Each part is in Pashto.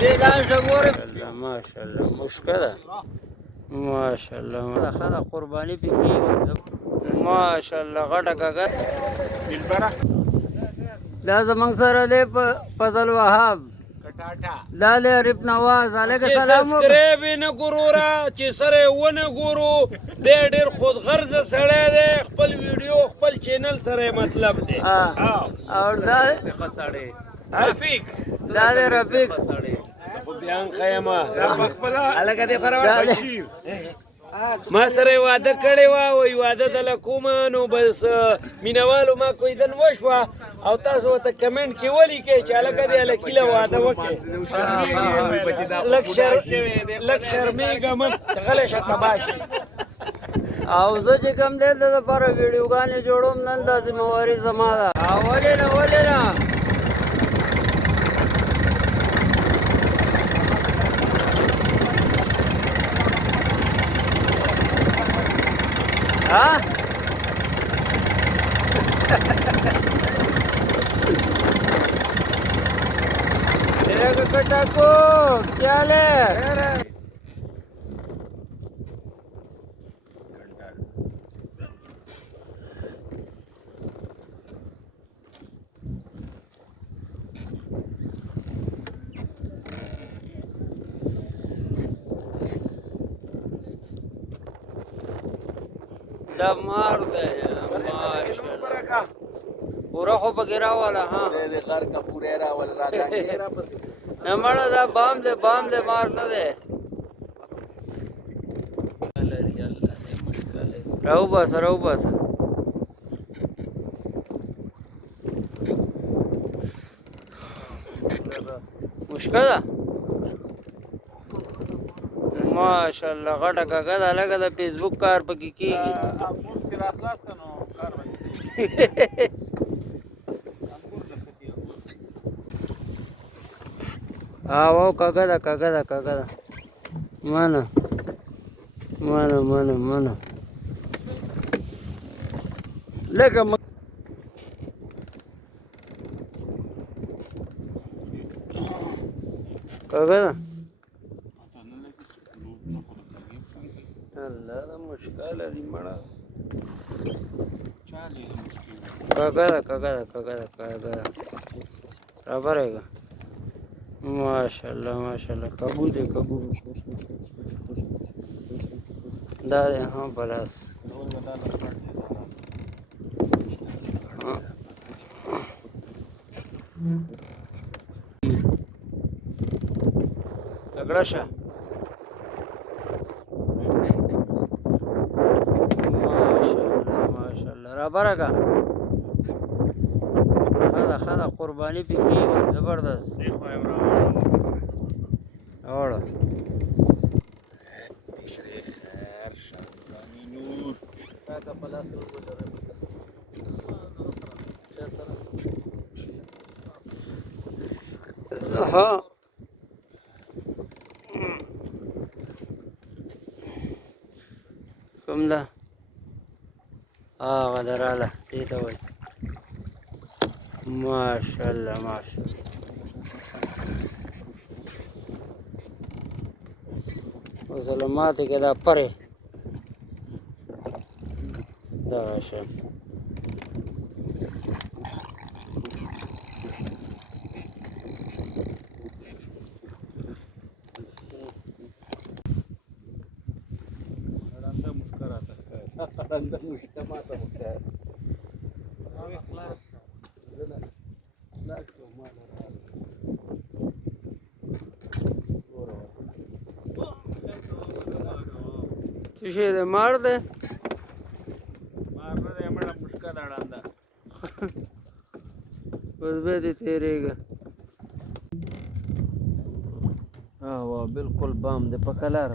دې ځان شګورې ماشاءالله مشکله ماشاءالله خدا قرباني پکې ماشاءالله غټه کاګه دلبره دا زمنګ سره دې فضل وهاب دا له عارف نواز علیکم السلام سبسکرایب نه ګورورا چې سره ونه ګورو دې ډېر خود غرض سره دې خپل ویډیو خپل چینل سره مطلب دې او دا رفیق دا دې رفیق خو بیان خیمه خپل الګا دې فرمان بشیر ما سره واده کړی وای واده دل کوم نو بس مینوالو ما کوئی دن وشوا او تاسو ته کمنټ کې ولي کې چې الګا دې الکیله واده وکړي لک شرمېږه مت غلې شته باشي او زه چې کوم دې د لپاره ویډیوګانې جوړوم نن د ذمہواری زما ده ولې نه हाँ तेरा कटा को क्या ले मार दे पूरा खो बगेरा वाला हाँ दे घर का पूरेरा वाला राजा घेरा बस नमड़ा दा बाम दे मार न दे अल्लाह से मुश्किल है रहू बस मुश्किल है माशाल्लाह غټه کاګه دا لګه د فیسبوک کار پکې کیږي انګور کې راخلاص کنو کار باندې او کاګه دا مانا لکه کاګه الله دا مشکل دی مړه چالي کاګه برابر ہے ماشاءاللہ کبو دا دے ہاں بلاس تگڑا شا برابر کا خدا قربانی پہ کی زبردست اور ہاں کم دا غدراله دې ته وایي ماشاءالله ظلمات کې دا پرې دا شه رنده مجتمع ته مخه او اخلاص زنه لا کو مال څه دې مار نه دې مړه مشکا دړاندا بس به دې تیرېګا وا بالکل بام دې پکلار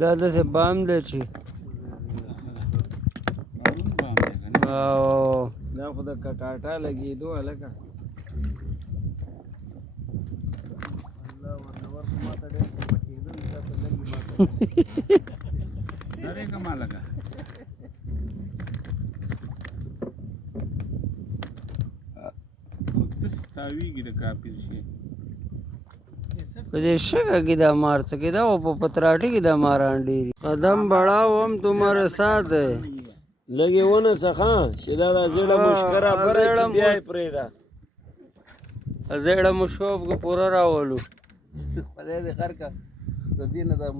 دا داسې بام دی چې دا خو د کټاټا لګېدو هلکه الله ورنور خو ماته ډېر پکېدل تا ته لږ ماته نرې که ما لګه داسې تاویږي د کاپیر شي په دې شګه کې دا مار څه کې دا او په پتراټي کې دا ماران ډېري قدم بڑھاؤ هم تمہارے ساتھ ہے لګي ونه څخه چې دا زړه مشکره پر بیا یې پرېږده زړه مو شوب کو پوره راولو خدای دې خیر کا د دې نظام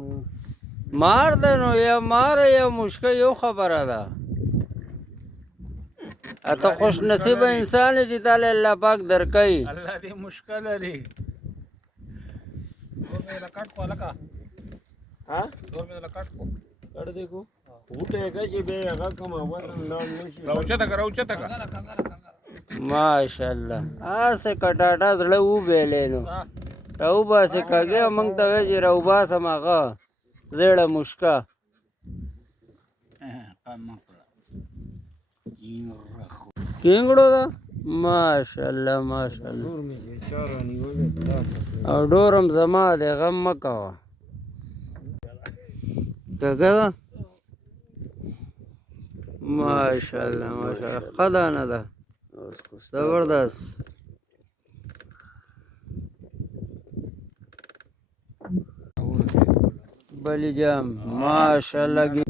مار دی نو یا مار یا مشکه یو خبره ده اته خوش نصیب انسان چې تعالی الله پاک درکړي الله دې مشکل لري دور میں کٹ کو لگا ہاں دور میں کٹ کو کٹ دیکھو وټه کا چې به هغه کوم وطن لاړ نشي راوچته کا ماشاءالله اسه کټاټا زړه و بیلې نو راو باسه کاږه مونږ ته وی چې راو باسه ماغه زړه مشکا کینګړو دا ماشاءالله ماشاءالله او ډورم زما د غم مکوا کاږه ماشاءالله ماشاءالله خدا نه ده زبردست بلی جام ماشاءالله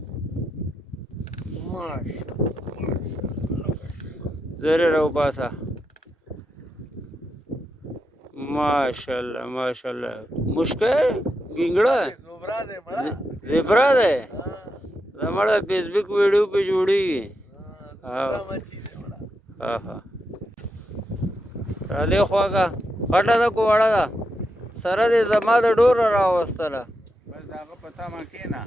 زره رو باسا ماشاءالله ماشاءالله مشکل ګنګړه زبرا ده زمړه فیسبوک ویډیو په جوړیږي ها ها را دې خواګه خټه ده کوړه ده سره دې زما د ډور راوستله بس داغه پتا ما کینا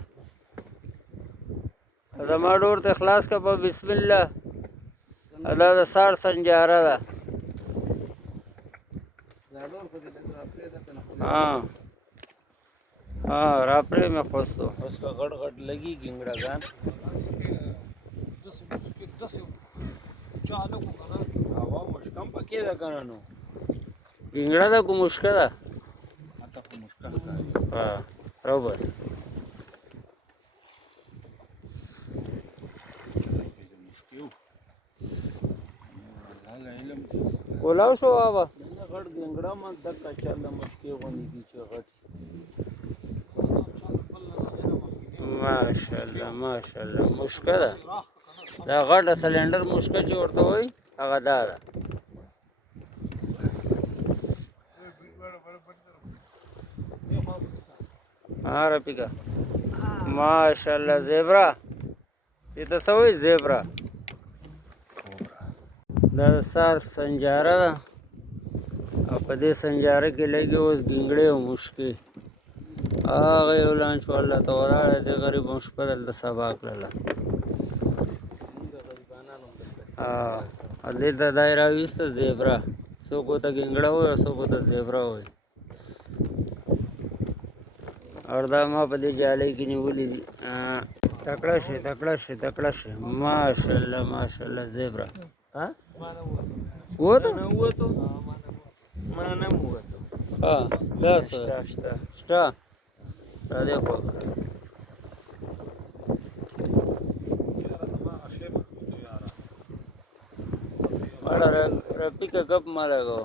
زما ډور ته خلاص کا په بسم الله الله د سار سنجاره ده हाँ हाँ रापरे में खुश तो उसका गड़ गड़ लगी गिंगड़ा गान हवा मुश्कम पके दा करनो गिंगड़ा दा को मुश्किल है आता को मुश्किल का हाँ रहो बस कोलाव शो आवा गड़ गिंगड़ा मन तक का चल मुश्किल होने की चगट माशाल्लाह माशाल्लाह मुश्किल है دا غټ سلندر مشکل چې ورته وای هغه دا ده ها رپیکا ماشاءالله زیبرا دې ته څه وایي زیبرا دا د سار سنجاره ده او په دې سنجاره کې لګي اوس ګنګړې او مشکې هغه یو لانچ والله ته ولاړه دې غریب مشکه دلته سبا کړله دلته دای راویسته زیبرا څوک ورته ګنګړه وایي او څوک ورته زیبرا وایي او دا ما په دې جالۍ کې نیولي دي تکړه شي تکړه شي تکړه شي ماشاءالله ماشاءالله زیبرا ووتو ما نه ووتو ها دا څه شته را دې خوا رپیکا گپ ما لگو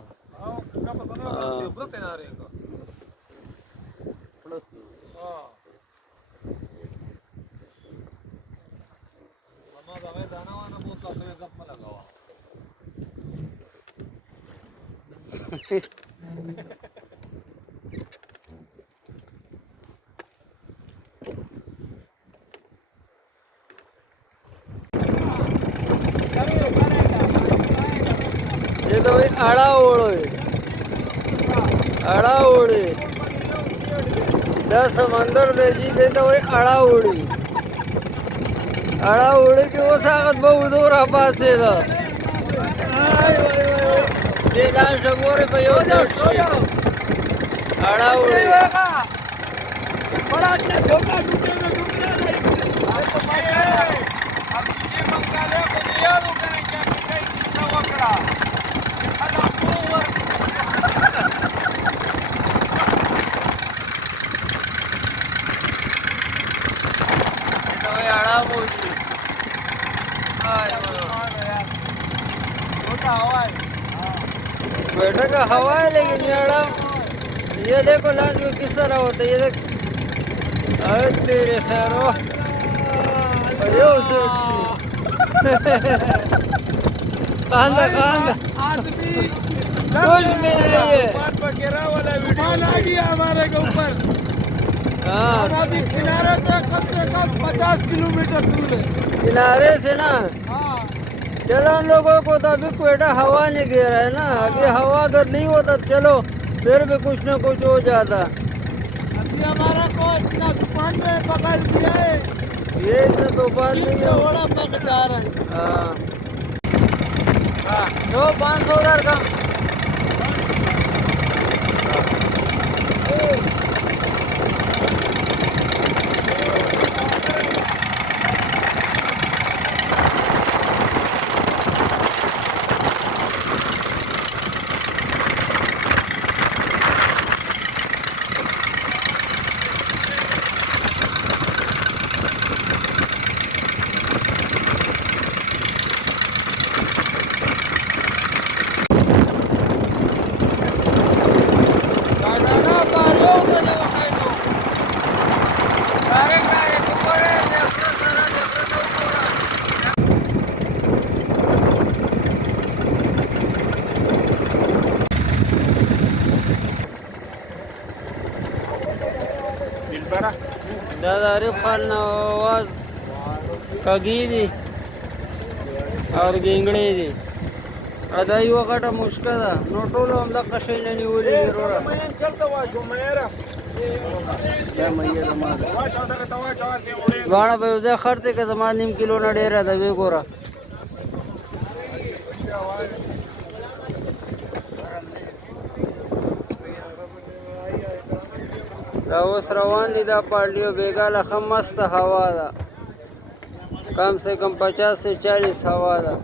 ये तो भाई आड़ा ओढ़ो आड़ा ओढ़े दस समंदर दे जी दे तो भाई आड़ा ओढ़ी आड़ा ओढ़े के वो सागत बहुत दूर पास से था ये दान शगोरे पे यो आड़ा ओढ़े बड़ा अच्छा धोखा टूटे में टूटना नहीं अब तुझे मंगाले को दिया तो करेंगे कहीं किस्सा वकरा बैठक का हवा है लेकिन ये देखो लाल में किस तरह होता है, ये देख। अरे तेरे खैरो अरे उसे कांदा आदमी कुछ भी नहीं है। बकेरा वाला वीडियो आ गया हमारे के ऊपर। हाँ अभी किनारे से कम 50 किलोमीटर दूर है। किनारे से ना हाँ चलो हम लोगों को तो अभी कोयटा हवा नहीं गिर रहा है ना, अभी हवा अगर नहीं होता चलो फिर भी कुछ ना कुछ हो जाता। अभी हमारा को इतना तूफान में पकड़ दिया है, ये इतना तूफान नहीं है। बड़ा पकड़ जा रहा है। हाँ तो 500 उधर का दादा अरे खान आवाज कगी दी और गिंगड़ी दी अदाई वकट मुश्किल है नोटोलो हमला कशे नहीं उली रोरा बाणा भाई उसे खर्चे के जमान निम किलो ना डेरा था वे गोरा ओस रवान दी दा पार्टियों बेगाला खम मस्त हवा दा कम से कम 50 से 40 हवा दा।